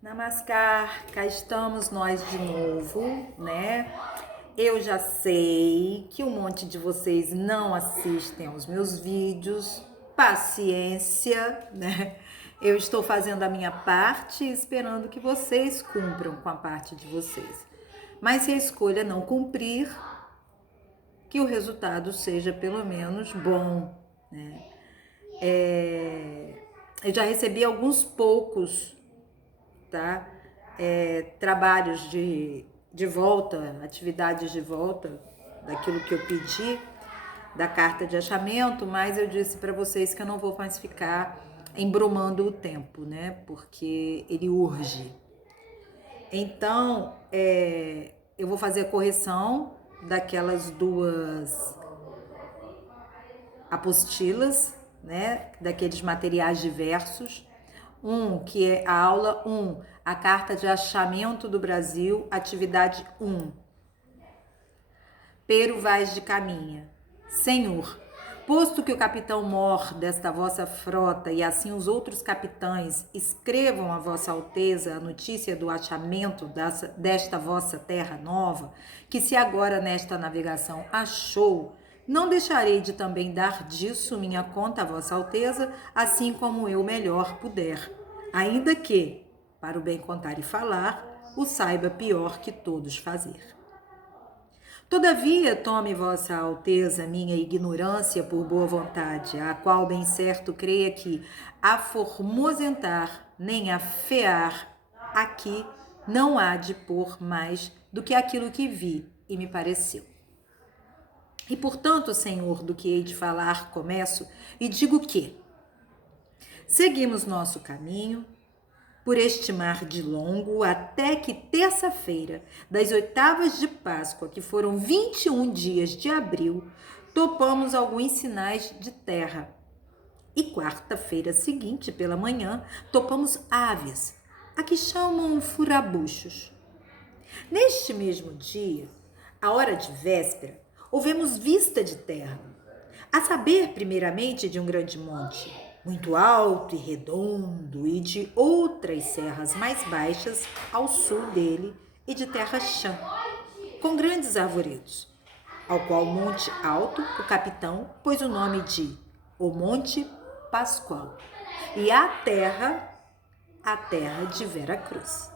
Namaskar, cá estamos nós de novo, né? Eu já sei que um monte de vocês não assistem aos meus vídeos, paciência, né? Eu estou fazendo a minha parte e esperando que vocês cumpram com a parte de vocês. Mas se a escolha não cumprir, que o resultado seja pelo menos bom, né? Eu já recebi alguns poucos, tá? Trabalhos de volta, atividades de volta daquilo que eu pedi, da carta de achamento, mas eu disse para vocês que eu não vou mais ficar embromando o tempo, né? Porque ele urge. Então, eu vou fazer a correção daquelas duas apostilas, né? Daqueles materiais diversos. Que é a aula 1, a Carta de Achamento do Brasil, atividade 1. Pero Vaz de Caminha. Senhor, posto que o capitão-mor desta vossa frota e assim os outros capitães escrevam a vossa alteza a notícia do achamento desta vossa terra nova, que se agora nesta navegação achou, não deixarei de também dar disso minha conta a vossa alteza, assim como eu melhor puder, ainda que, para o bem contar e falar, o saiba pior que todos fazer. Todavia, tome vossa alteza minha ignorância por boa vontade, a qual bem certo creia que a formosentar nem a fear aqui não há de pôr mais do que aquilo que vi e me pareceu. E portanto, Senhor, do que hei de falar, começo e digo que seguimos nosso caminho por este mar de longo, até que terça-feira das oitavas de Páscoa, que foram 21 dias de abril, topamos alguns sinais de terra. E quarta-feira seguinte, pela manhã, topamos aves, a que chamam furabuchos. Neste mesmo dia, à hora de véspera, houvemos vista de terra, a saber, primeiramente, de um grande monte, muito alto e redondo, e de outras serras mais baixas ao sul dele, e de terra chã, com grandes arvoredos, ao qual monte alto o capitão pôs o nome de o Monte Pascoal, e a terra de Vera Cruz.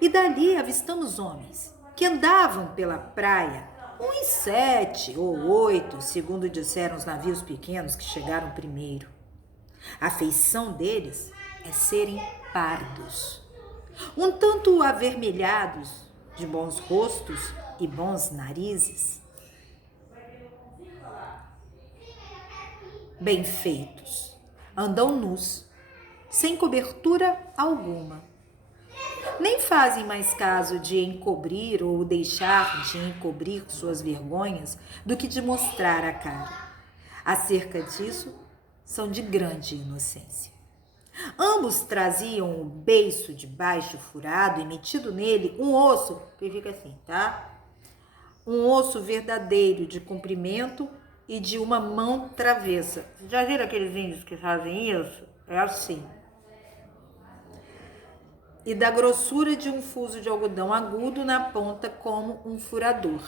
E dali avistamos homens que andavam pela praia, uns 7 ou 8, segundo disseram os navios pequenos que chegaram primeiro. A feição deles é serem pardos, um tanto avermelhados, de bons rostos e bons narizes, bem feitos, andam nus, sem cobertura alguma. Nem fazem mais caso de encobrir ou deixar de encobrir suas vergonhas do que de mostrar a cara. Acerca disso, são de grande inocência. Ambos traziam o beiço de baixo furado e metido nele um osso, que fica assim, tá? Um osso verdadeiro de comprimento e de uma mão travessa. Já viram aqueles índios que fazem isso? É assim. E da grossura de um fuso de algodão agudo na ponta como um furador.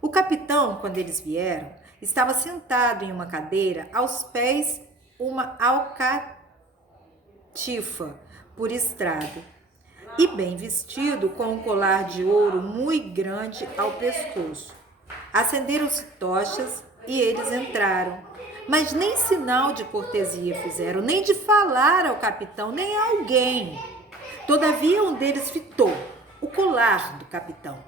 O capitão, quando eles vieram, estava sentado em uma cadeira, aos pés uma alcatifa por estrado, e bem vestido com um colar de ouro muito grande ao pescoço. Acenderam-se tochas e eles entraram, mas nem sinal de cortesia fizeram, nem de falar ao capitão, nem a alguém. Todavia, um deles fitou o colar do capitão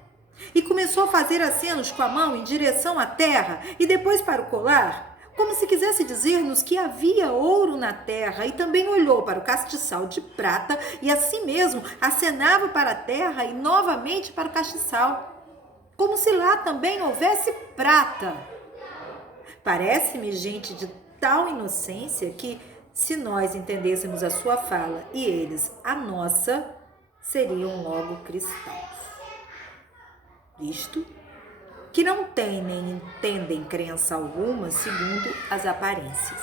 e começou a fazer acenos com a mão em direção à terra e depois para o colar, como se quisesse dizer-nos que havia ouro na terra, e também olhou para o castiçal de prata e assim mesmo acenava para a terra e novamente para o castiçal, como se lá também houvesse prata. Parece-me, gente, de tal inocência que, se nós entendêssemos a sua fala e eles a nossa, seriam logo cristãos. Visto que não têm nem entendem crença alguma segundo as aparências.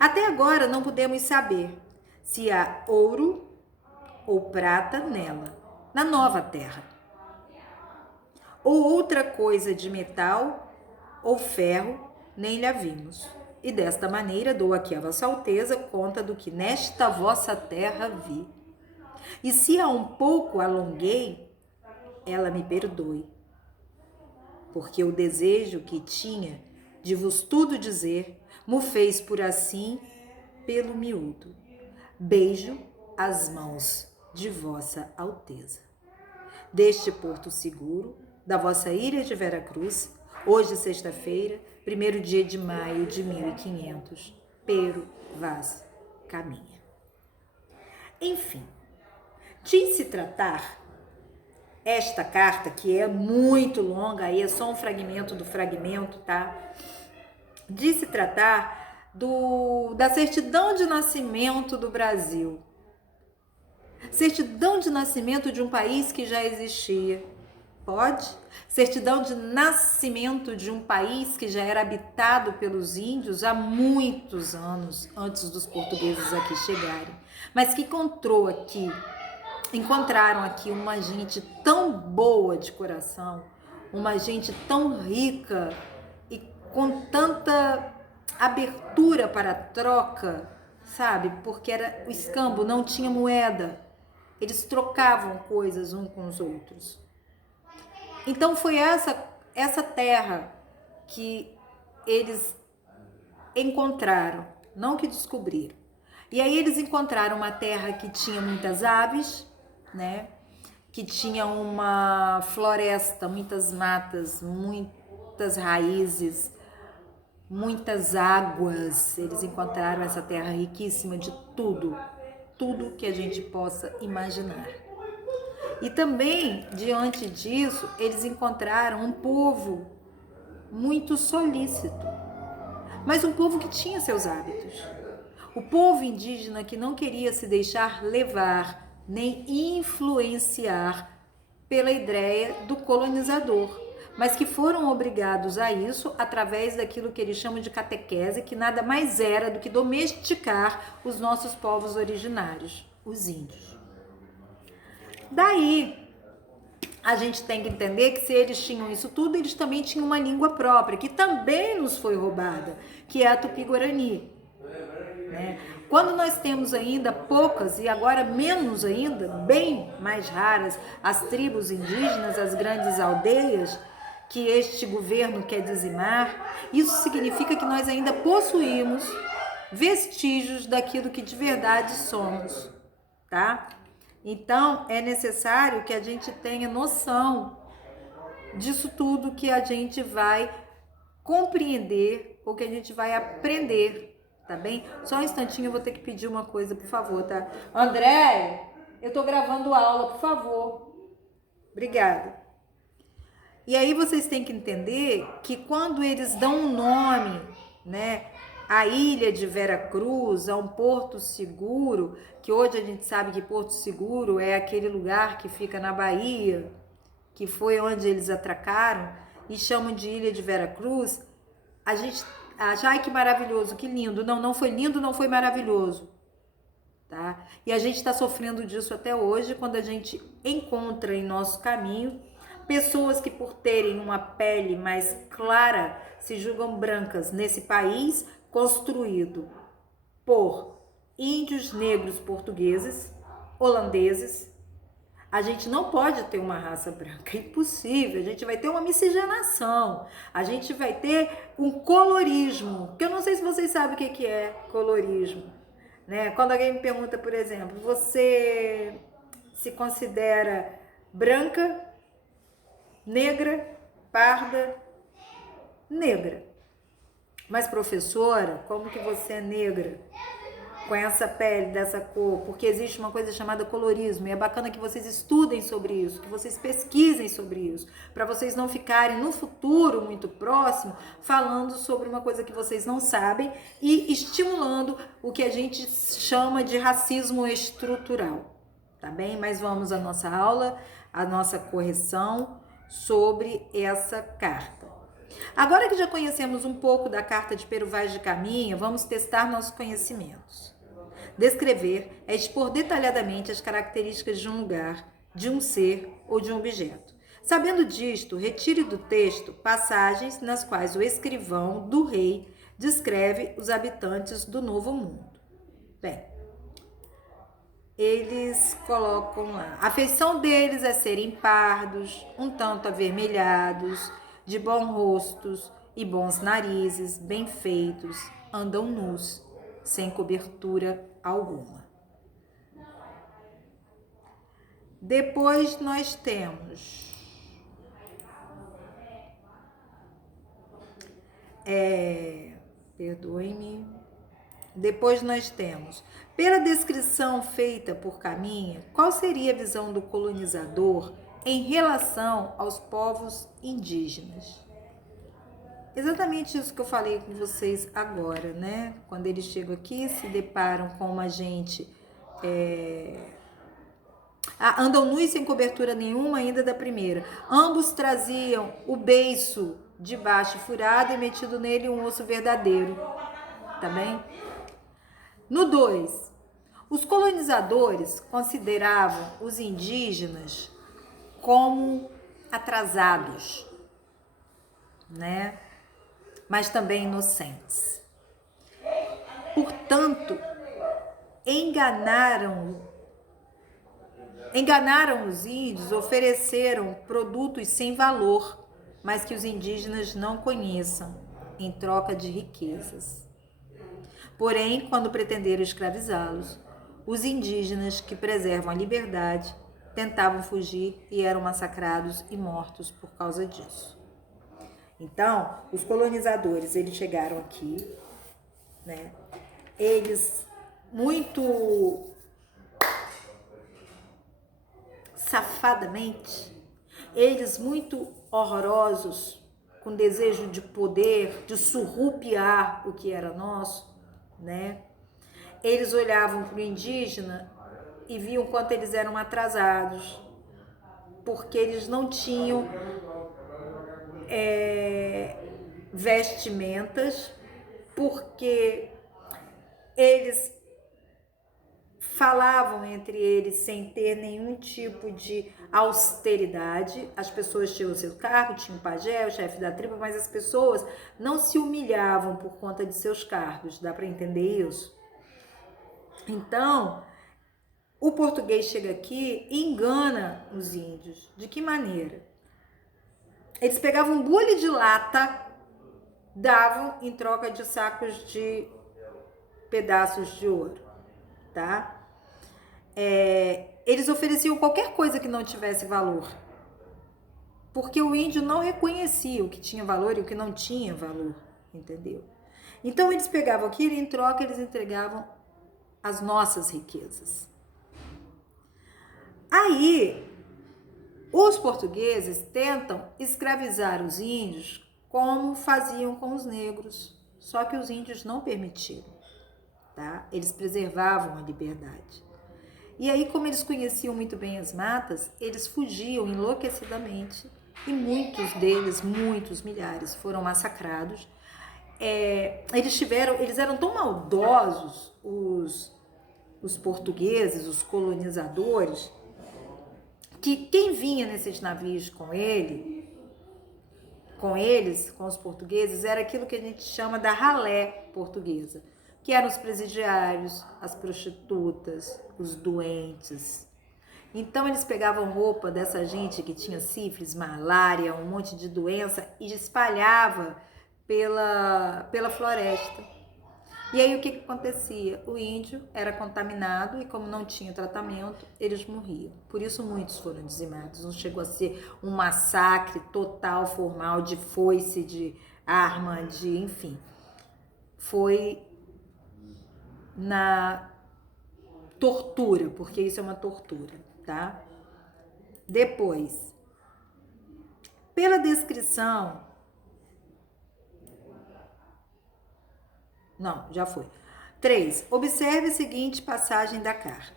Até agora não podemos saber se há ouro ou prata nela, na nova terra, ou outra coisa de metal ou ferro, nem lhe havimos. E desta maneira dou aqui a vossa alteza conta do que nesta vossa terra vi. E se a um pouco alonguei, ela me perdoe, porque o desejo que tinha de vos tudo dizer, mo fez por assim pelo miúdo. Beijo as mãos de vossa alteza. Deste porto seguro, da vossa ilha de Veracruz, hoje sexta-feira, 1º dia de maio de 1500, Pero Vaz caminha. Enfim, de se tratar esta carta, que é muito longa, aí é só um fragmento do fragmento, tá? De se tratar da certidão de nascimento do Brasil. Certidão de nascimento de um país que já existia. Pode? Certidão de nascimento de um país que já era habitado pelos índios há muitos anos antes dos portugueses aqui chegarem, mas que encontraram aqui uma gente tão boa de coração, uma gente tão rica e com tanta abertura para troca, sabe? Porque era o escambo, não tinha moeda. Eles trocavam coisas uns com os outros. Então foi essa terra que eles encontraram, não que descobriram. E aí eles encontraram uma terra que tinha muitas aves, né? Que tinha uma floresta, muitas matas, muitas raízes, muitas águas. Eles encontraram essa terra riquíssima de tudo que a gente possa imaginar. E também, diante disso, eles encontraram um povo muito solícito, mas um povo que tinha seus hábitos. O povo indígena que não queria se deixar levar nem influenciar pela ideia do colonizador, mas que foram obrigados a isso através daquilo que eles chamam de catequese, que nada mais era do que domesticar os nossos povos originários, os índios. Daí, a gente tem que entender que se eles tinham isso tudo, eles também tinham uma língua própria, que também nos foi roubada, que é a Tupi-Guarani. Né? Quando nós temos ainda poucas, e agora menos ainda, bem mais raras, as tribos indígenas, as grandes aldeias, que este governo quer dizimar, isso significa que nós ainda possuímos vestígios daquilo que de verdade somos, tá? Então, é necessário que a gente tenha noção disso tudo que a gente vai compreender ou que a gente vai aprender, tá bem? Só um instantinho, eu vou ter que pedir uma coisa, por favor, tá? André, eu tô gravando aula, por favor. Obrigada. E aí vocês têm que entender que quando eles dão um nome, né, a ilha de Veracruz, a um porto seguro, que hoje a gente sabe que Porto Seguro é aquele lugar que fica na Bahia, que foi onde eles atracaram, e chamam de Ilha de Veracruz, a gente acha, ai que maravilhoso, que lindo. Não, não foi lindo, não foi maravilhoso. Tá? E a gente está sofrendo disso até hoje, quando a gente encontra em nosso caminho pessoas que, por terem uma pele mais clara, se julgam brancas nesse país construído por índios negros portugueses, holandeses. A gente não pode ter uma raça branca, é impossível. A gente vai ter uma miscigenação, a gente vai ter um colorismo, que eu não sei se vocês sabem o que é colorismo, né? Quando alguém me pergunta, por exemplo, você se considera branca, negra, parda, negra. Mas professora, como que você é negra? Com essa pele, dessa cor? Porque existe uma coisa chamada colorismo. E é bacana que vocês estudem sobre isso, que vocês pesquisem sobre isso, para vocês não ficarem no futuro muito próximo falando sobre uma coisa que vocês não sabem e estimulando o que a gente chama de racismo estrutural. Tá bem? Mas vamos à nossa aula, à nossa correção sobre essa carta. Agora que já conhecemos um pouco da carta de Pero Vaz de Caminha, vamos testar nossos conhecimentos. Descrever é expor detalhadamente as características de um lugar, de um ser ou de um objeto. Sabendo disto, retire do texto passagens nas quais o escrivão do rei descreve os habitantes do Novo Mundo. Bem, eles colocam lá: a feição deles é serem pardos, um tanto avermelhados, de bons rostos e bons narizes, bem feitos, andam nus, sem cobertura alguma. Depois nós temos perdoe-me. Depois nós temos, pela descrição feita por Caminha, qual seria a visão do colonizador em relação aos povos indígenas? Exatamente isso que eu falei com vocês agora, né? Quando eles chegam aqui, se deparam com uma gente... andam nus sem cobertura nenhuma ainda da primeira. Ambos traziam o beiço de baixo furado e metido nele um osso verdadeiro. Tá bem? No 2, os colonizadores consideravam os indígenas como atrasados, né? Mas também inocentes. Portanto, enganaram os índios, ofereceram produtos sem valor, mas que os indígenas não conheçam, em troca de riquezas. Porém, quando pretenderam escravizá-los, os indígenas que preservam a liberdade tentavam fugir e eram massacrados e mortos por causa disso. Então, os colonizadores, eles chegaram aqui, né? Eles muito safadamente, eles muito horrorosos, com desejo de poder, de surrupiar o que era nosso, né? Eles olhavam para o indígena e viam quanto eles eram atrasados, porque eles não tinham vestimentas, porque eles falavam entre eles sem ter nenhum tipo de austeridade. As pessoas tinham o seu cargo, tinham o pajé, o chefe da tribo, mas as pessoas não se humilhavam por conta de seus cargos. Dá para entender isso? Então, o português chega aqui e engana os índios. De que maneira? Eles pegavam um bule de lata, davam em troca de sacos de pedaços de ouro, tá? Eles ofereciam qualquer coisa que não tivesse valor, porque o índio não reconhecia o que tinha valor e o que não tinha valor, entendeu? Então eles pegavam aquilo e em troca eles entregavam as nossas riquezas. Aí, os portugueses tentam escravizar os índios como faziam com os negros, só que os índios não permitiram, tá? Eles preservavam a liberdade. E aí, como eles conheciam muito bem as matas, eles fugiam enlouquecidamente e muitos deles, muitos milhares, foram massacrados. Eles eram tão maldosos, os portugueses, os colonizadores, que quem vinha nesses navios com eles, com os portugueses, era aquilo que a gente chama da ralé portuguesa, que eram os presidiários, as prostitutas, os doentes. Então eles pegavam roupa dessa gente que tinha sífilis, malária, um monte de doença e espalhava pela floresta. E aí o que acontecia? O índio era contaminado e como não tinha tratamento, eles morriam. Por isso muitos foram dizimados. Não chegou a ser um massacre total, formal, de foice, de arma, de enfim. Foi na tortura, porque isso é uma tortura, tá? Depois, pela descrição... Não, já foi. 3. Observe a seguinte passagem da carta.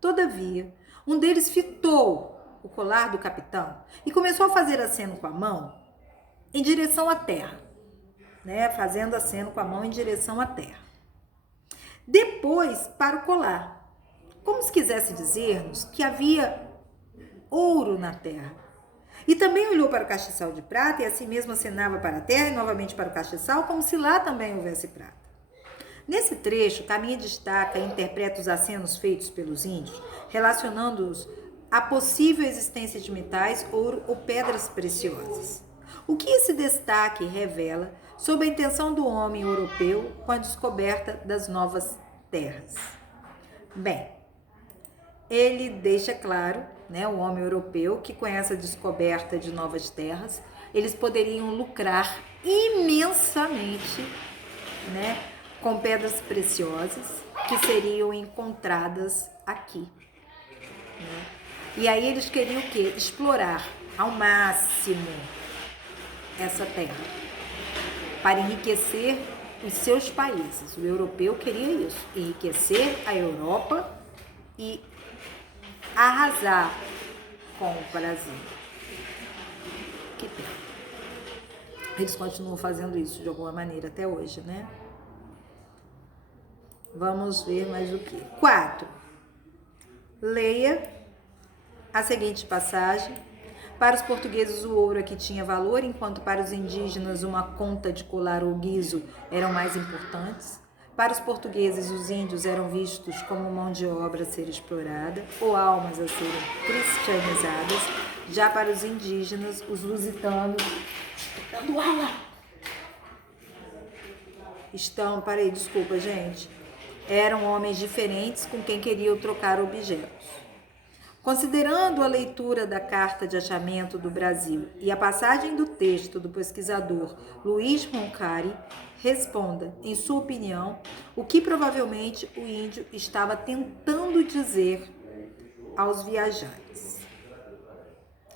Todavia, um deles fitou o colar do capitão e começou a fazer aceno com a mão em direção à terra, né? Fazendo aceno com a mão em direção à terra. depois para o colar, como se quisesse dizer-nos que havia ouro na terra. E também olhou para o castiçal de prata e assim mesmo acenava para a terra e novamente para o castiçal, como se lá também houvesse prata. Nesse trecho, Caminha destaca e interpreta os acenos feitos pelos índios, relacionando-os à possível existência de metais, ouro ou pedras preciosas. O que esse destaque revela sobre a intenção do homem europeu com a descoberta das novas terras? Bem, ele deixa claro, né, o homem europeu, que com essa descoberta de novas terras, eles poderiam lucrar imensamente, né, com pedras preciosas que seriam encontradas aqui, né? E aí eles queriam o quê? Explorar ao máximo essa terra para enriquecer os seus países. O europeu queria isso, enriquecer a Europa e arrasar com o Brasil. Que pena. Eles continuam fazendo isso de alguma maneira até hoje, né? Vamos ver mais o que. 4. Leia a seguinte passagem. Para os portugueses o ouro aqui tinha valor, enquanto para os indígenas uma conta de colar ou guiso eram mais importantes. Para os portugueses, os índios eram vistos como mão de obra a ser explorada ou almas a serem cristianizadas. Já para os indígenas, os lusitanos... Dando aula! Parei, desculpa, gente. Eram homens diferentes com quem queriam trocar objetos. Considerando a leitura da Carta de Achamento do Brasil e a passagem do texto do pesquisador Luiz Roncari, responda, em sua opinião, o que provavelmente o índio estava tentando dizer aos viajantes.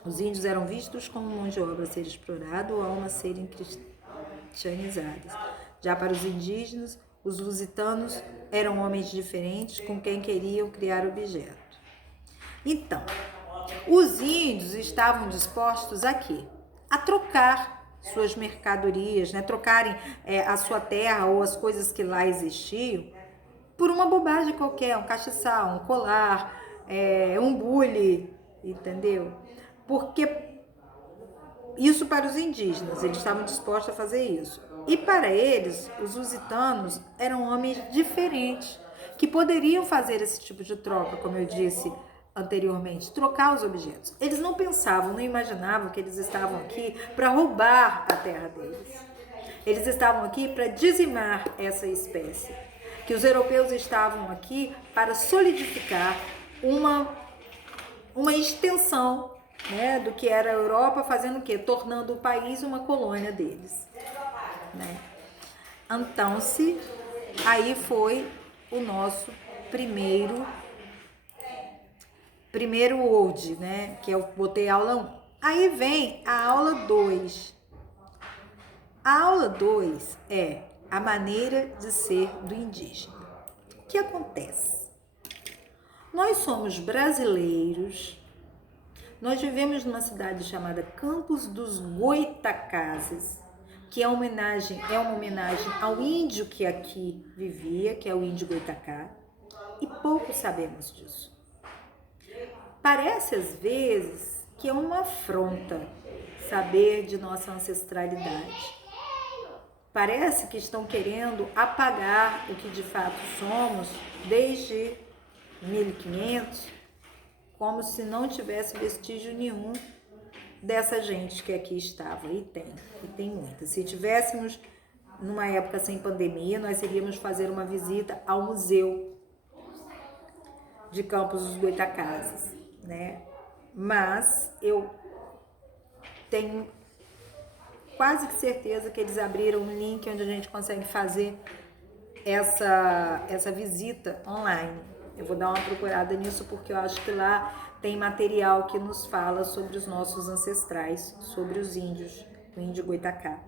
Os índios eram vistos como mão de obra a ser explorada ou almas a serem cristianizadas. Já para os indígenas, os lusitanos eram homens diferentes com quem queriam criar objetos. Então, os índios estavam dispostos a quê? A trocar suas mercadorias, né? Trocarem a sua terra ou as coisas que lá existiam por uma bobagem qualquer, um castiçal, um colar, um bule, entendeu? Porque isso para os indígenas, eles estavam dispostos a fazer isso. E para eles, os lusitanos eram homens diferentes, que poderiam fazer esse tipo de troca, como eu disse anteriormente, trocar os objetos. Eles não pensavam, não imaginavam que eles estavam aqui para roubar a terra deles. Eles estavam aqui para dizimar essa espécie. Que os europeus estavam aqui para solidificar uma extensão, né, do que era a Europa, fazendo o quê? Tornando o país uma colônia deles, né? Então, aí foi o nosso primeiro old, né? Que eu botei aula 1. Aí vem a aula 2. A aula 2 é a maneira de ser do indígena. O que acontece? Nós somos brasileiros, nós vivemos numa cidade chamada Campos dos Goitacazes, que é uma homenagem ao índio que aqui vivia, que é o índio Goitacá, e pouco sabemos disso. Parece às vezes que é uma afronta saber de nossa ancestralidade. Parece que estão querendo apagar o que de fato somos desde 1500, como se não tivesse vestígio nenhum dessa gente que aqui estava, e tem muita. Se tivéssemos numa época sem pandemia, nós iríamos fazer uma visita ao museu de Campos dos Goitacazes, né? Mas eu tenho quase que certeza que eles abriram um link onde a gente consegue fazer essa visita online. Eu vou dar uma procurada nisso porque eu acho que lá tem material que nos fala sobre os nossos ancestrais, sobre os índios, o índio Goitacá.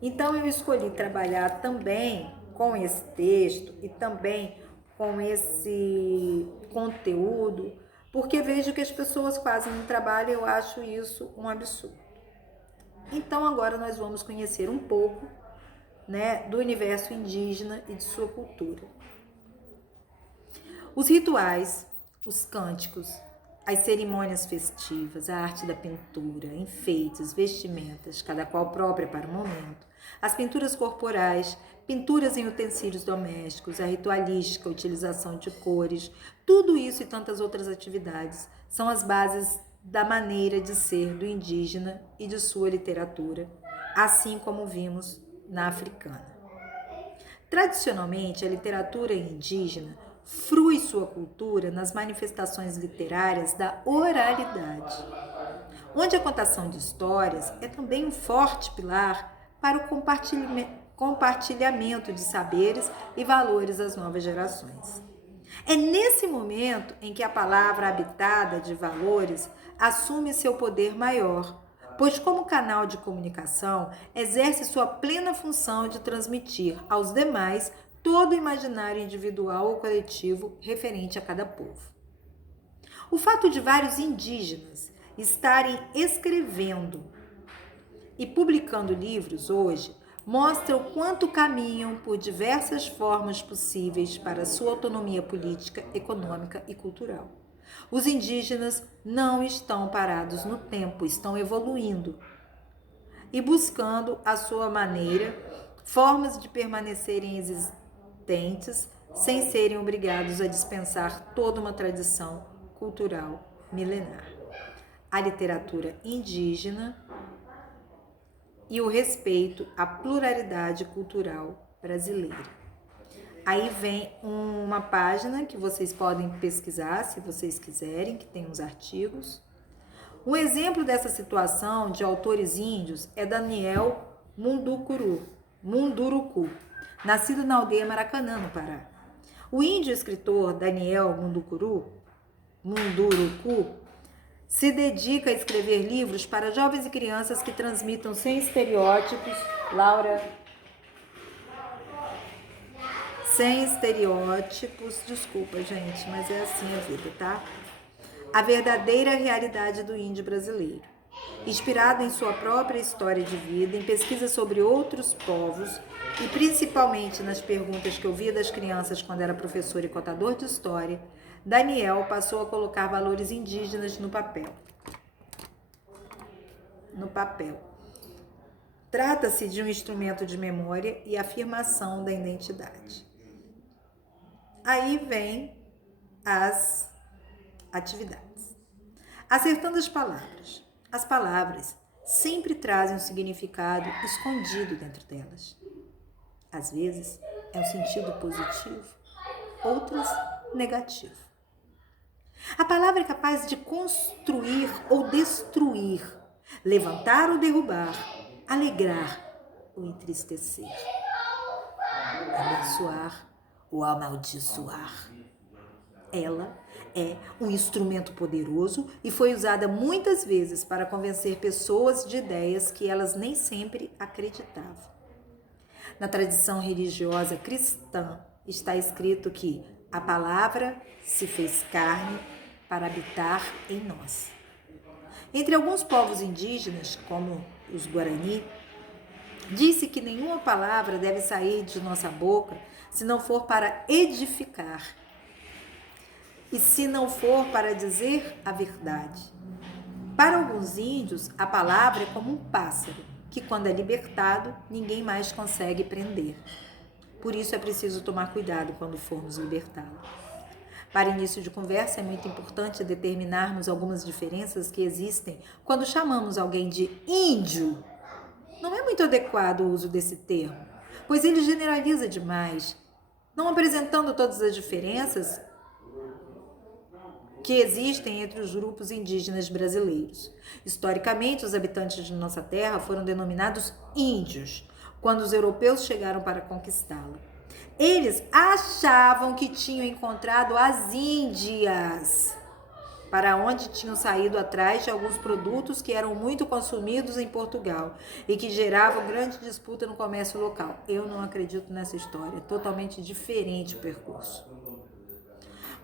Então eu escolhi trabalhar também com esse texto e também com esse conteúdo, porque vejo que as pessoas fazem um trabalho e eu acho isso um absurdo. Então agora nós vamos conhecer um pouco né, do universo indígena e de sua cultura. Os rituais, os cânticos, as cerimônias festivas, a arte da pintura, enfeites, vestimentas, cada qual própria para o momento, as pinturas corporais, pinturas em utensílios domésticos, a ritualística, a utilização de cores, tudo isso e tantas outras atividades são as bases da maneira de ser do indígena e de sua literatura, assim como vimos na africana. Tradicionalmente, a literatura indígena frui sua cultura nas manifestações literárias da oralidade, onde a contação de histórias é também um forte pilar para o compartilhamento de saberes e valores às novas gerações. É nesse momento em que a palavra habitada de valores assume seu poder maior, pois, como canal de comunicação, exerce sua plena função de transmitir aos demais todo o imaginário individual ou coletivo referente a cada povo. O fato de vários indígenas estarem escrevendo e publicando livros hoje mostra o quanto caminham por diversas formas possíveis para sua autonomia política, econômica e cultural. Os indígenas não estão parados no tempo, estão evoluindo e buscando a sua maneira, formas de permanecerem existentes sem serem obrigados a dispensar toda uma tradição cultural milenar. A literatura indígena e o respeito à pluralidade cultural brasileira. Aí vem uma página que vocês podem pesquisar, se vocês quiserem, que tem uns artigos. Um exemplo dessa situação de autores índios é Daniel Munduruku, nascido na aldeia Maracanã, no Pará. O índio escritor Daniel Munduruku se dedica a escrever livros para jovens e crianças que transmitam sem estereótipos, desculpa, gente, mas é assim a vida, tá? A verdadeira realidade do índio brasileiro. Inspirado em sua própria história de vida, em pesquisas sobre outros povos e principalmente nas perguntas que ouvia das crianças quando era professor e contador de história, Daniel passou a colocar valores indígenas no papel. Trata-se de um instrumento de memória e afirmação da identidade. Aí vem as atividades. Acertando as palavras. As palavras sempre trazem um significado escondido dentro delas. Às vezes é um sentido positivo, outras negativo. A palavra é capaz de construir ou destruir, levantar ou derrubar, alegrar ou entristecer, abençoar ou amaldiçoar. Ela é um instrumento poderoso e foi usada muitas vezes para convencer pessoas de ideias que elas nem sempre acreditavam. Na tradição religiosa cristã está escrito que a palavra se fez carne para habitar em nós. Entre alguns povos indígenas, como os Guarani, disse que nenhuma palavra deve sair de nossa boca se não for para edificar e se não for para dizer a verdade. Para alguns índios, a palavra é como um pássaro, que quando é libertado, ninguém mais consegue prender. Por isso é preciso tomar cuidado quando formos libertá-lo. Para início de conversa, é muito importante determinarmos algumas diferenças que existem quando chamamos alguém de índio. Não é muito adequado o uso desse termo, pois ele generaliza demais, não apresentando todas as diferenças que existem entre os grupos indígenas brasileiros. Historicamente, os habitantes de nossa terra foram denominados índios quando os europeus chegaram para conquistá-la. Eles achavam que tinham encontrado as Índias, para onde tinham saído atrás de alguns produtos que eram muito consumidos em Portugal e que geravam grande disputa no comércio local. Eu não acredito nessa história, totalmente diferente o percurso.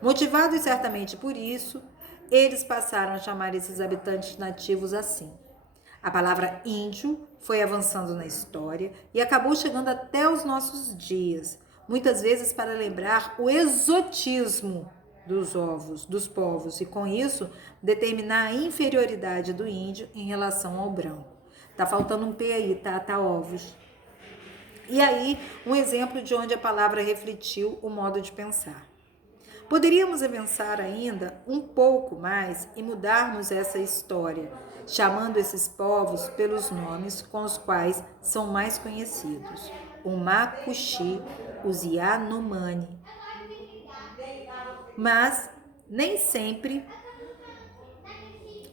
Motivados certamente por isso, eles passaram a chamar esses habitantes nativos assim. A palavra índio foi avançando na história e acabou chegando até os nossos dias, muitas vezes para lembrar o exotismo dos povos, e com isso determinar a inferioridade do índio em relação ao branco. Tá faltando um P aí, tá? Tá ovos. E aí, um exemplo de onde a palavra refletiu o modo de pensar. Poderíamos avançar ainda um pouco mais e mudarmos essa história, chamando esses povos pelos nomes com os quais são mais conhecidos: o Macuxi, os Yanomami. Mas nem sempre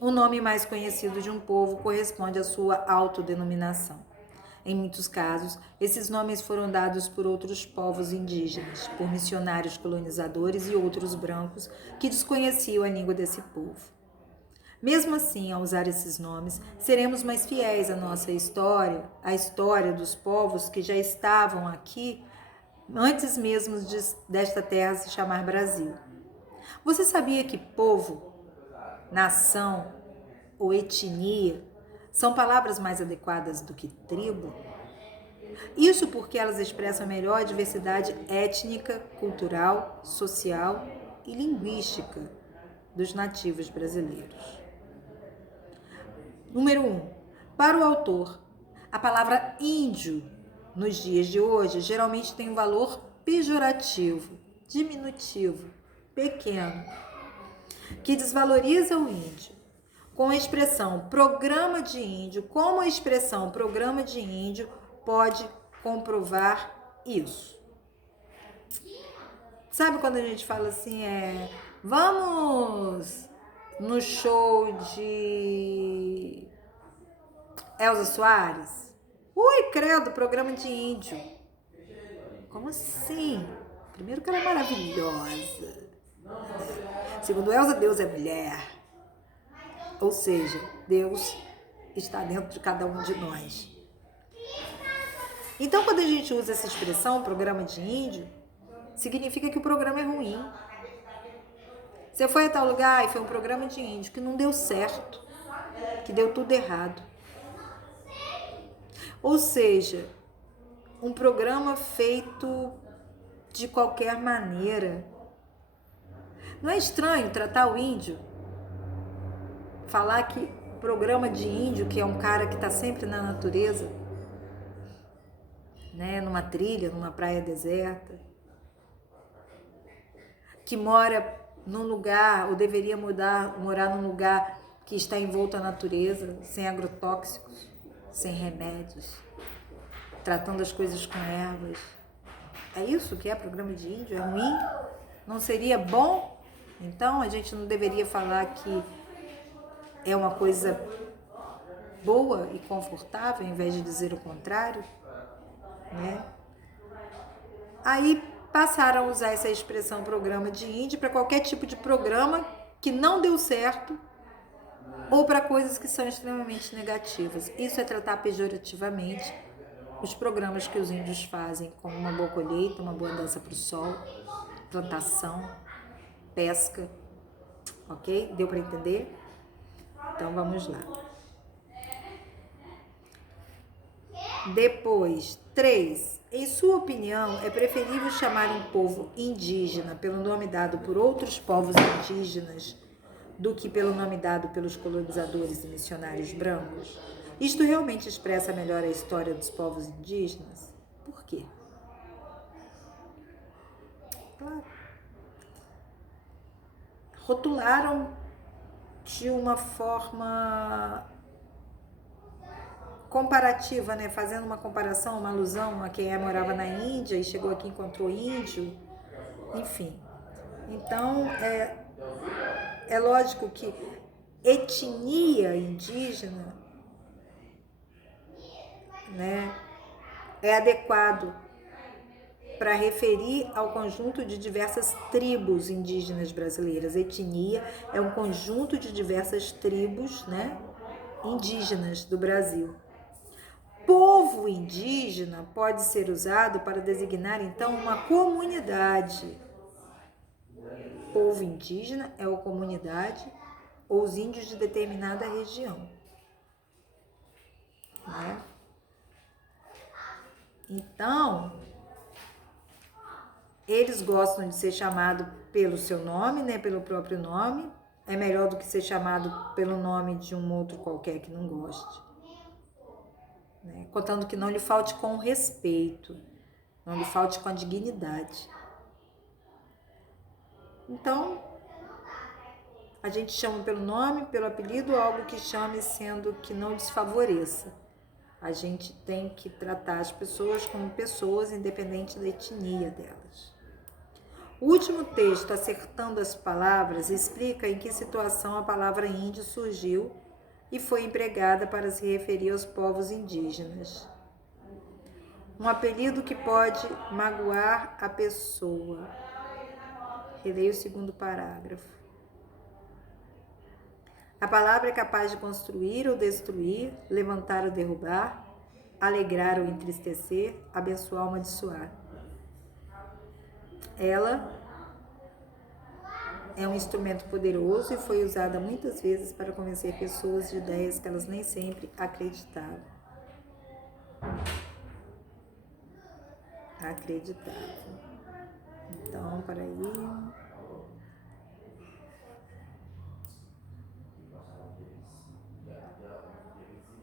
o nome mais conhecido de um povo corresponde à sua autodenominação. Em muitos casos, esses nomes foram dados por outros povos indígenas, por missionários colonizadores e outros brancos que desconheciam a língua desse povo. Mesmo assim, ao usar esses nomes, seremos mais fiéis à nossa história, à história dos povos que já estavam aqui antes mesmo desta terra se chamar Brasil. Você sabia que povo, nação ou etnia são palavras mais adequadas do que tribo? Isso porque elas expressam melhor a diversidade étnica, cultural, social e linguística dos nativos brasileiros. Número 1. Para o autor, a palavra índio, nos dias de hoje, geralmente tem um valor pejorativo, diminutivo, pequeno, que desvaloriza o índio. Com a expressão programa de índio, como a expressão programa de índio pode comprovar isso? Sabe quando a gente fala assim, vamos no show de Elza Soares? Ui, credo, programa de índio. Como assim? Primeiro que ela é maravilhosa. Segundo Elza, Deus é mulher. Ou seja, Deus está dentro de cada um de nós. Então, quando a gente usa essa expressão, programa de índio, significa que o programa é ruim. Você foi a tal lugar e foi um programa de índio que não deu certo, que deu tudo errado. Ou seja, um programa feito de qualquer maneira. Não é estranho tratar o índio? Falar que programa de índio, que é um cara que está sempre na natureza, né, numa trilha, numa praia deserta, que mora num lugar, ou deveria morar num lugar que está envolto à natureza, sem agrotóxicos, sem remédios, tratando as coisas com ervas. É isso que é programa de índio? É ruim? Não seria bom? Então a gente não deveria falar que é uma coisa boa e confortável, ao invés de dizer o contrário, né? Aí passaram a usar essa expressão programa de índio para qualquer tipo de programa que não deu certo ou para coisas que são extremamente negativas. Isso é tratar pejorativamente os programas que os índios fazem, como uma boa colheita, uma boa dança para o sol, plantação, pesca, ok? Deu para entender? Então vamos lá. Depois, 3. Em sua opinião, é preferível chamar um povo indígena pelo nome dado por outros povos indígenas do que pelo nome dado pelos colonizadores e missionários brancos? Isto realmente expressa melhor a história dos povos indígenas? Por quê? Claro. Rotularam de uma forma comparativa, né? Fazendo uma comparação, uma alusão a quem morava na Índia e chegou aqui e encontrou índio, enfim. Então, é lógico que etnia indígena, né, é adequado para referir ao conjunto de diversas tribos indígenas brasileiras. Etnia é um conjunto de diversas tribos, né, indígenas do Brasil. Povo indígena pode ser usado para designar, então, uma comunidade. Povo indígena é uma comunidade ou os índios de determinada região. né? Então, eles gostam de ser chamados pelo seu nome, né? Pelo próprio nome. É melhor do que ser chamado pelo nome de um outro qualquer que não goste. Né? Contando que não lhe falte com respeito, não lhe falte com a dignidade. Então, a gente chama pelo nome, pelo apelido, algo que chame sendo que não desfavoreça. A gente tem que tratar as pessoas como pessoas, independente da etnia delas. O último texto, Acertando as Palavras, explica em que situação a palavra índio surgiu e foi empregada para se referir aos povos indígenas. Um apelido que pode magoar a pessoa. Releio o segundo parágrafo. A palavra é capaz de construir ou destruir, levantar ou derrubar, alegrar ou entristecer, abençoar ou amaldiçoar. Ela é um instrumento poderoso e foi usada muitas vezes para convencer pessoas de ideias que elas nem sempre acreditavam. Então, peraí.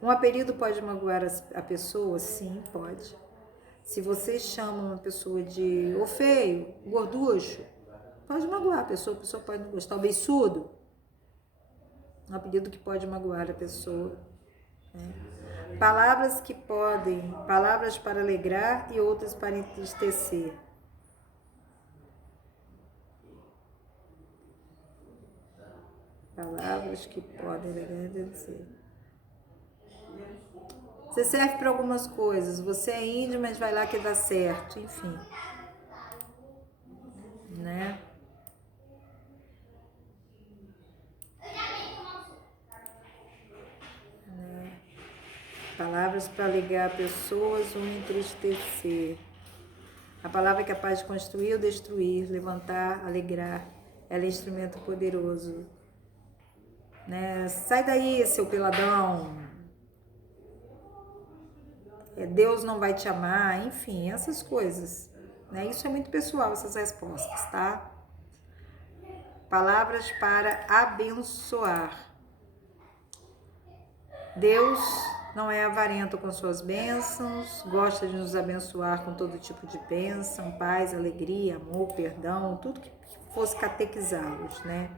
Um apelido pode magoar a pessoa? Sim, pode. Se você chama uma pessoa de ô feio, gorducho, pode magoar a pessoa pode não gostar. O beiçudo, um apelido que pode magoar a pessoa. Né? Palavras para alegrar e outras para entristecer. Palavras que podem alegrar e entristecer. Você serve para algumas coisas. Você é índio, mas vai lá que dá certo. Enfim. Né? Palavras para alegrar pessoas ou entristecer. A palavra é capaz de construir ou destruir, levantar, alegrar. Ela é instrumento poderoso. Né? Sai daí, seu peladão. Deus não vai te amar. Enfim, essas coisas. Né? Isso é muito pessoal, essas respostas, tá? Palavras para abençoar. Deus não é avarento com suas bênçãos, gosta de nos abençoar com todo tipo de bênção, paz, alegria, amor, perdão, tudo que fosse catequizá-los, né?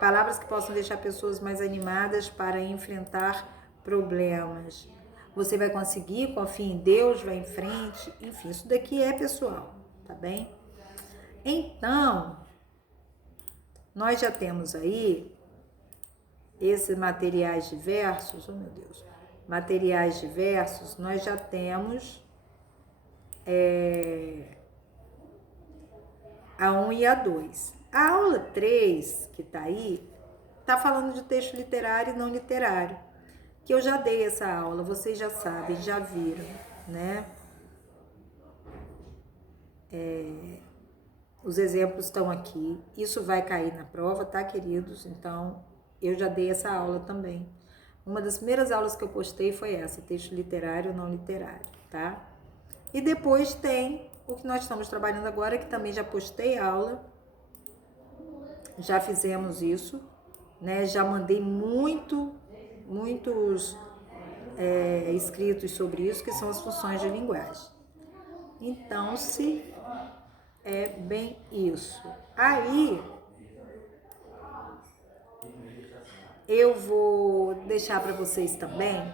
Palavras que possam deixar pessoas mais animadas para enfrentar problemas. Você vai conseguir, confie em Deus, vai em frente, enfim, isso daqui é pessoal, tá bem? Então, nós já temos aí esses materiais diversos, oh meu Deus, materiais diversos, nós já temos a 1 e a 2. A aula 3, que tá aí, tá falando de texto literário e não literário, que eu já dei essa aula, vocês já sabem, já viram, né? Os exemplos estão aqui, isso vai cair na prova, tá, queridos? Então, eu já dei essa aula também. Uma das primeiras aulas que eu postei foi essa, texto literário ou não literário, tá? E depois tem o que nós estamos trabalhando agora, que também já postei aula, já fizemos isso, né? Já mandei muitos escritos sobre isso, que são as funções de linguagem. Então, se é bem isso. Aí, eu vou deixar para vocês também,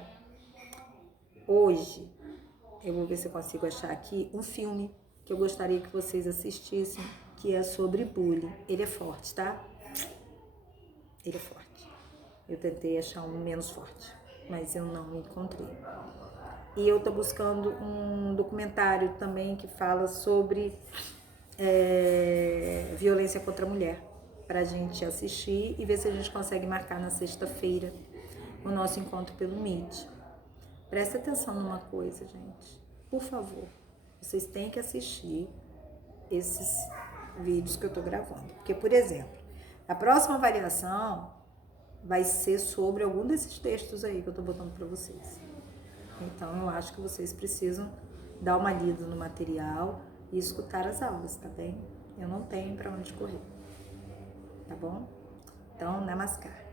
hoje, eu vou ver se eu consigo achar aqui, um filme que eu gostaria que vocês assistissem, que é sobre bullying. Ele é forte, tá? Ele é forte. Eu tentei achar um menos forte, mas eu não encontrei. E eu tô buscando um documentário também que fala sobre violência contra a mulher, pra gente assistir e ver se a gente consegue marcar na sexta-feira o nosso encontro pelo Meet. Presta atenção numa coisa, gente. Por favor, vocês têm que assistir esses vídeos que eu tô gravando. Porque, por exemplo, a próxima avaliação vai ser sobre algum desses textos aí que eu tô botando pra vocês. Então eu acho que vocês precisam dar uma lida no material e escutar as aulas, tá bem? Eu não tenho para onde correr, tá bom? Então, namaskar.